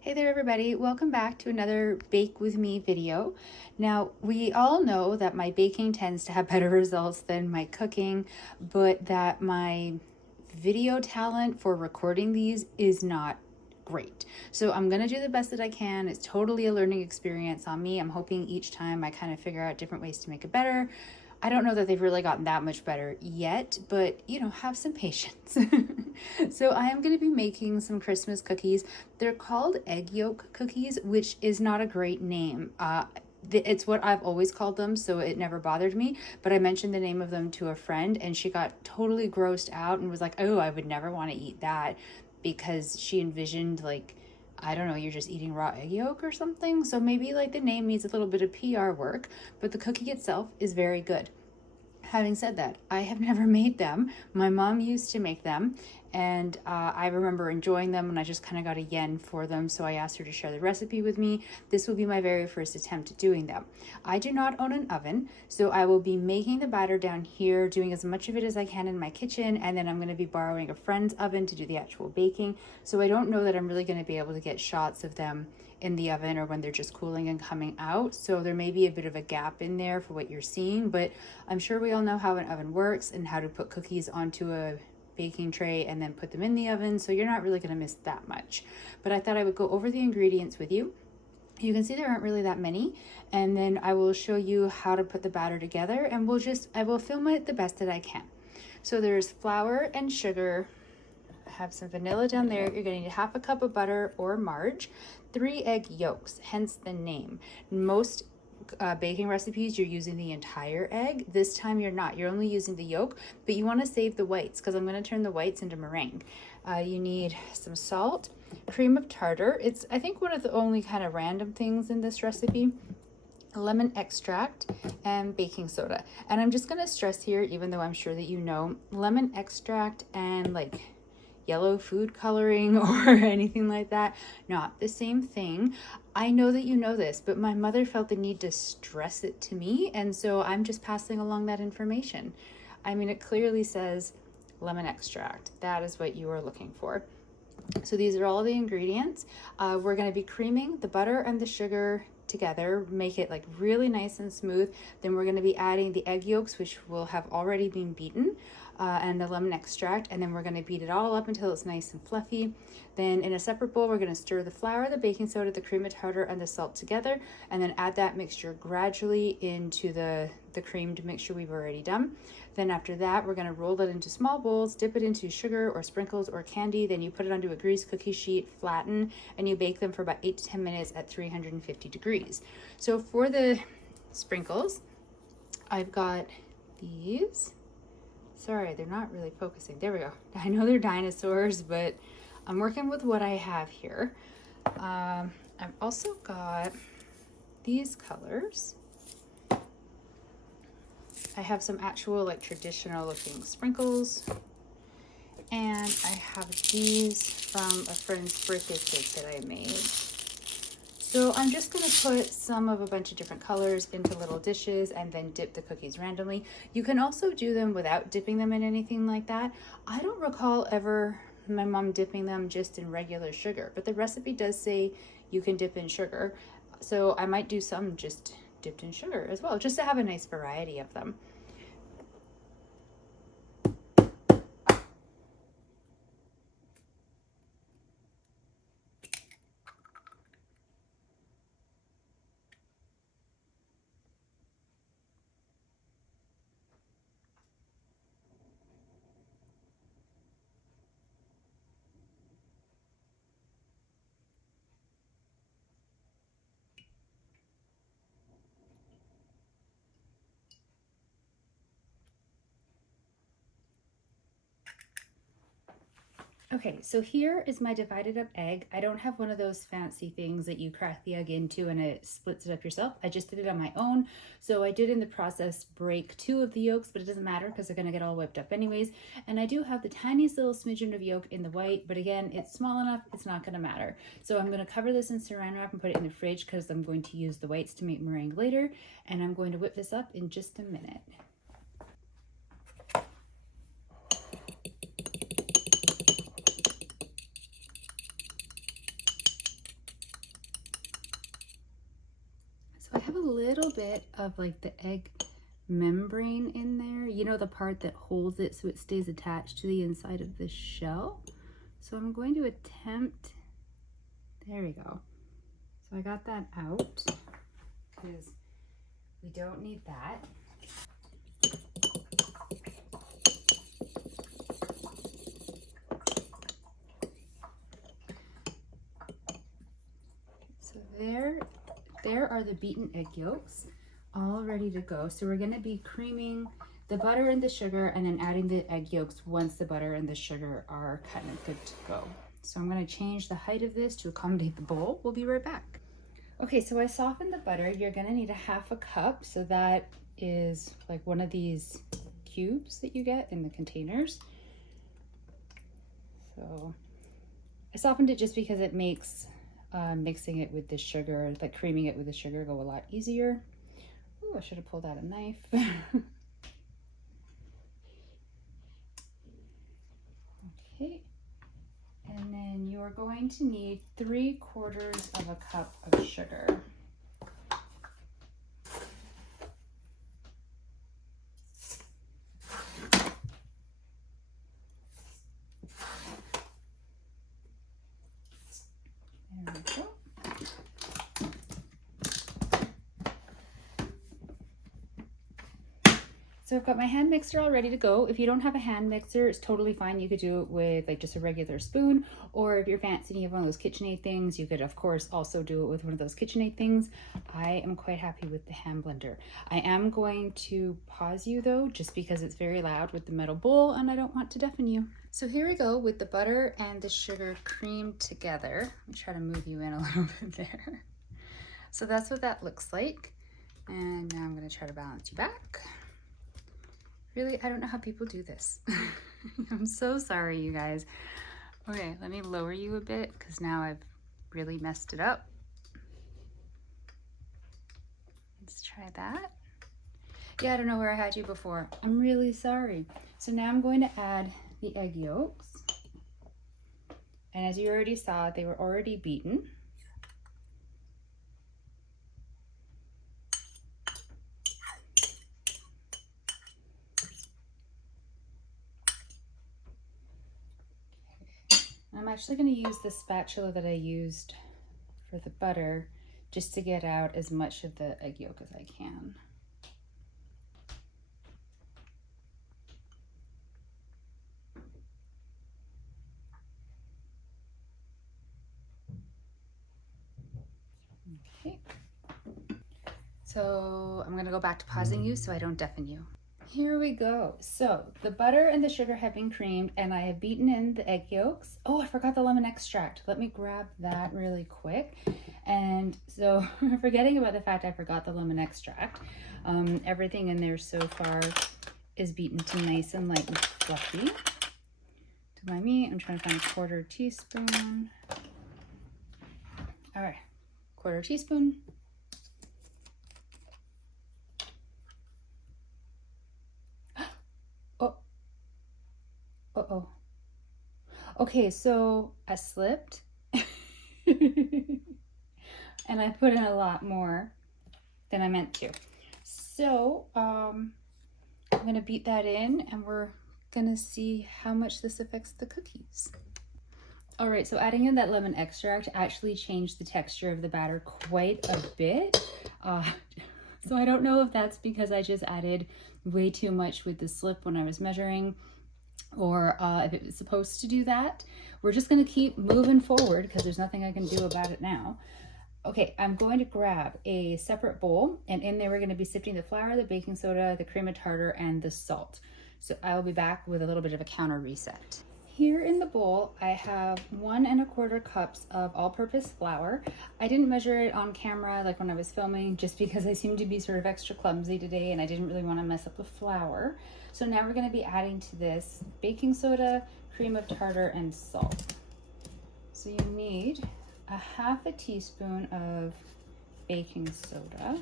Hey there everybody, welcome back to another Bake With Me video. Now, we all know that my baking tends to have better results than my cooking, but that my video talent for recording these is not great. So I'm gonna do the best that I can. It's totally a learning experience on me. I'm hoping each time I kind of figure out different ways to make it better. I don't know that they've really gotten that much better yet, but have some patience. So I am going to be making some Christmas cookies. They're called egg yolk cookies, which is not a great name. It's what I've always called them, so it never bothered me. But I mentioned the name of them to a friend, and she got totally grossed out and was like, oh, I would never want to eat that, because she envisioned, like, I don't know, you're just eating raw egg yolk or something. So maybe like the name needs a little bit of PR work, but the cookie itself is very good. Having said that, I have never made them. My mom used to make them, and I remember enjoying them, and I just kind of got a yen for them, so I asked her to share the recipe with me. This will be my very first attempt at doing them. I do not own an oven, so I will be making the batter down here, doing as much of it as I can in my kitchen, and then I'm going to be borrowing a friend's oven to do the actual baking. So I don't know that I'm really going to be able to get shots of them in the oven or when they're just cooling and coming out. So there may be a bit of a gap in there for what you're seeing, but I'm sure we all know how an oven works and how to put cookies onto a baking tray and then put them in the oven. So you're not really going to miss that much. But I thought I would go over the ingredients with you. You can see there aren't really that many, and then I will show you how to put the batter together, and I will film it the best that I can. So there's flour and sugar. I have some vanilla down there. You're going to need half a cup of butter or marge, 3 egg yolks, hence the name. Most baking recipes, you're using the entire egg. This time you're not. You're only using the yolk, but you want to save the whites because I'm going to turn the whites into meringue. You need some salt, cream of tartar. It's, I think, one of the only kind of random things in this recipe. Lemon extract, and baking soda. And I'm just going to stress here, even though I'm sure that you know, lemon extract and like yellow food coloring or anything like that, not the same thing. I know that you know this, but my mother felt the need to stress it to me, and so I'm just passing along that information. I mean, it clearly says lemon extract. That is what you are looking for. So these are all the ingredients. We're going to be creaming the butter and the sugar together, make it like really nice and smooth. Then we're going to be adding the egg yolks, which will have already been beaten, and the lemon extract, and then we're going to beat it all up until it's nice and fluffy. Then in a separate bowl, we're going to stir the flour, the baking soda, the cream of tartar, and the salt together, and then add that mixture gradually into the creamed mixture we've already done. Then after that, we're going to roll it into small bowls, dip it into sugar or sprinkles or candy. Then you put it onto a greased cookie sheet, flatten, and you bake them for about 8 to 10 minutes at 350 degrees. So for the sprinkles, I've got these. Sorry, they're not really focusing. There we go. I know they're dinosaurs, but I'm working with what I have here. I've also got these colors. I have some actual like traditional looking sprinkles, and I have these from a friend's birthday cake that I made. So I'm just going to put some of a bunch of different colors into little dishes and then dip the cookies randomly. You can also do them without dipping them in anything like that. I don't recall ever my mom dipping them just in regular sugar, but the recipe does say you can dip in sugar. So I might do some just dipped in sugar as well, just to have a nice variety of them. Okay, so here is my divided up egg. I don't have one of those fancy things that you crack the egg into and it splits it up yourself. I just did it on my own. So I did in the process break 2 of the yolks, but it doesn't matter because they're gonna get all whipped up anyways. And I do have the tiniest little smidgen of yolk in the white, but again, it's small enough, it's not gonna matter. So I'm gonna cover this in saran wrap and put it in the fridge because I'm going to use the whites to make meringue later. And I'm going to whip this up in just a minute. little bit of like the egg membrane in there. You know, the part that holds it so it stays attached to the inside of the shell. So I'm going to attempt, there we go. So I got that out because we don't need that. So there are the beaten egg yolks, all ready to go. So we're gonna be creaming the butter and the sugar and then adding the egg yolks once the butter and the sugar are kind of good to go. So I'm gonna change the height of this to accommodate the bowl. We'll be right back. Okay, so I softened the butter. You're gonna need a 1/2 cup. So that is like one of these cubes that you get in the containers. So I softened it just because it makes mixing it with the sugar, like creaming it with the sugar, go a lot easier. Oh, I should have pulled out a knife. Okay, and then you are going to need 3/4 of a cup of sugar. There we go. So I've got my hand mixer all ready to go. If you don't have a hand mixer, it's totally fine. You could do it with like just a regular spoon, or if you're fancy and you have one of those KitchenAid things, you could of course also do it with one of those KitchenAid things. I am quite happy with the hand blender. I am going to pause you though, just because it's very loud with the metal bowl and I don't want to deafen you. So here we go with the butter and the sugar creamed together. Let me try to move you in a little bit there. So that's what that looks like. And now I'm gonna try to balance you back. Really, I don't know how people do this. I'm so sorry, you guys. Okay, let me lower you a bit because now I've really messed it up. Let's try that. Yeah, I don't know where I had you before. I'm really sorry. So now I'm going to add the egg yolks. And as you already saw, they were already beaten. I'm actually going to use the spatula that I used for the butter just to get out as much of the egg yolk as I can. Okay. So I'm going to go back to pausing you so I don't deafen you. Here we go. So the butter and the sugar have been creamed and I have beaten in the egg yolks. Oh, I forgot the lemon extract. Let me grab that really quick. And so forgetting about the fact I forgot the lemon extract, everything in there so far is beaten to nice and light and fluffy. To my meat, I'm trying to find a 1/4 teaspoon. All right, 1/4 teaspoon. Uh-oh. Okay, so I slipped and I put in a lot more than I meant to. So I'm gonna beat that in and we're gonna see how much this affects the cookies. All right, so adding in that lemon extract actually changed the texture of the batter quite a bit. So I don't know if that's because I just added way too much with the slip when I was measuring, or if it was supposed to do that. We're just going to keep moving forward because there's nothing I can do about it now. Okay, I'm going to grab a separate bowl, and in there we're going to be sifting the flour, the baking soda, the cream of tartar, and the salt. So I will be back with a little bit of a counter reset. Here in the bowl, I have 1 1/4 cups of all-purpose flour. I didn't measure it on camera like when I was filming just because I seem to be sort of extra clumsy today and I didn't really want to mess up the flour. So now we're going to be adding to this baking soda, cream of tartar, and salt. So you need a 1/2 teaspoon of baking soda.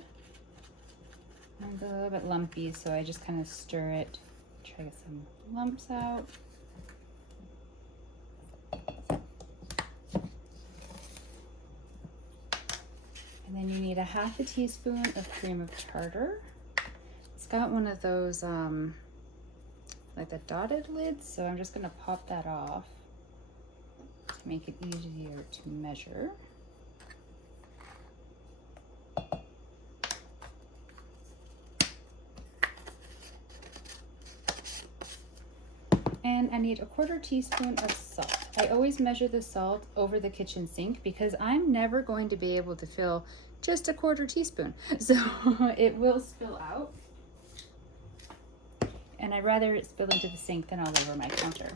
It's a little bit lumpy, so I just kind of stir it, try to get some lumps out. And then you need a half a teaspoon of cream of tartar. It's got one of those, like the dotted lids, so I'm just gonna pop that off to make it easier to measure. And I need a 1/4 teaspoon of salt. I always measure the salt over the kitchen sink because I'm never going to be able to fill just a 1/4 teaspoon. So it will spill out. And I'd rather it spill into the sink than all over my counter.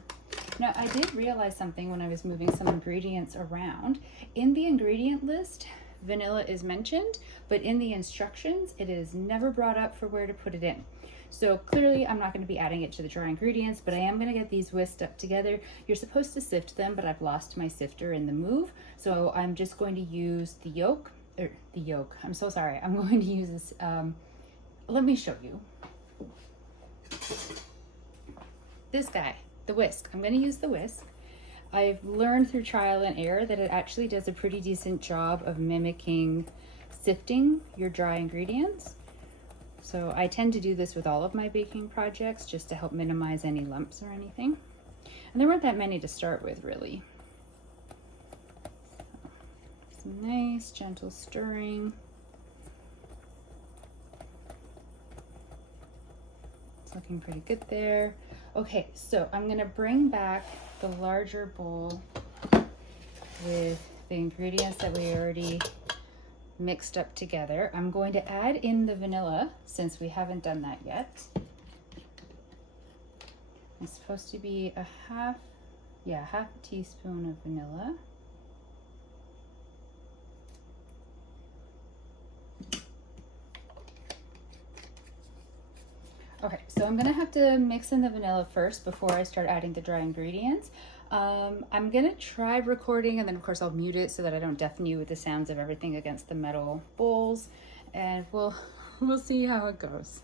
Now, I did realize something when I was moving some ingredients around. In the ingredient list, vanilla is mentioned, but in the instructions, it is never brought up for where to put it in. So clearly I'm not going to be adding it to the dry ingredients, but I am going to get these whisked up together. You're supposed to sift them, but I've lost my sifter in the move. So I'm just going to use the yolk, I'm so sorry. I'm going to use this, let me show you. This guy, the whisk. I'm going to use the whisk. I've learned through trial and error that it actually does a pretty decent job of mimicking sifting your dry ingredients. So I tend to do this with all of my baking projects just to help minimize any lumps or anything. And there weren't that many to start with, really. So, some nice gentle stirring. It's looking pretty good there. Okay, so I'm gonna bring back the larger bowl with the ingredients that we already mixed up together. I'm going to add in the vanilla since we haven't done that yet. It's supposed to be a half a teaspoon of vanilla. Okay, so I'm gonna have to mix in the vanilla first before I start adding the dry ingredients. I'm gonna try recording, and then of course I'll mute it so that I don't deafen you with the sounds of everything against the metal bowls, and we'll see how it goes.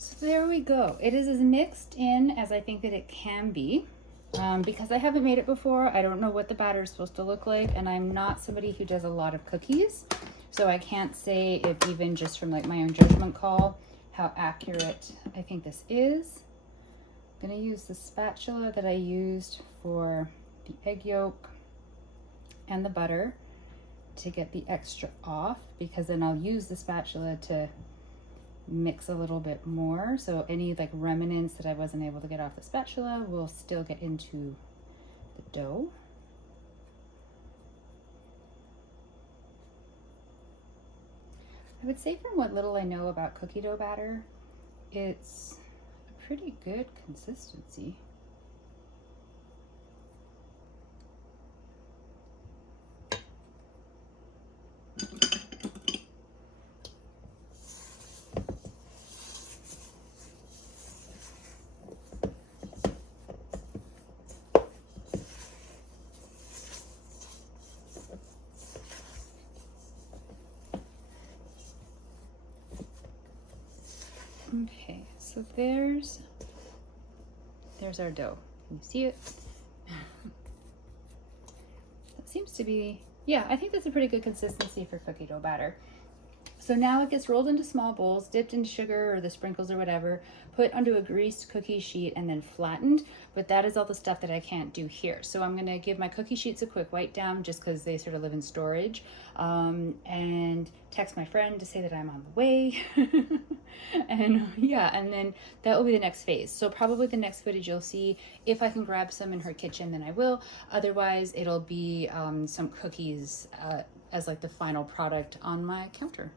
So there we go. It is as mixed in as I think that it can be. Because I haven't made it before, I don't know what the batter is supposed to look like, and I'm not somebody who does a lot of cookies, so I can't say if even just from like my own judgment call how accurate I think this is. I'm gonna use the spatula that I used for the egg yolk and the butter to get the extra off, because then I'll use the spatula to mix a little bit more, so any like remnants that I wasn't able to get off the spatula will still get into the dough. I would say from what little I know about cookie dough batter, it's a pretty good consistency. Okay, so there's our dough. Can you see it? That seems to be, yeah, I think that's a pretty good consistency for cookie dough batter. So now it gets rolled into small bowls, dipped into sugar or the sprinkles or whatever, put onto a greased cookie sheet and then flattened. But that is all the stuff that I can't do here. So I'm gonna give my cookie sheets a quick wipe down just because they sort of live in storage, and text my friend to say that I'm on the way. And yeah, and then that will be the next phase. So probably the next footage you'll see, if I can grab some in her kitchen, then I will. Otherwise, it'll be some cookies as like the final product on my counter.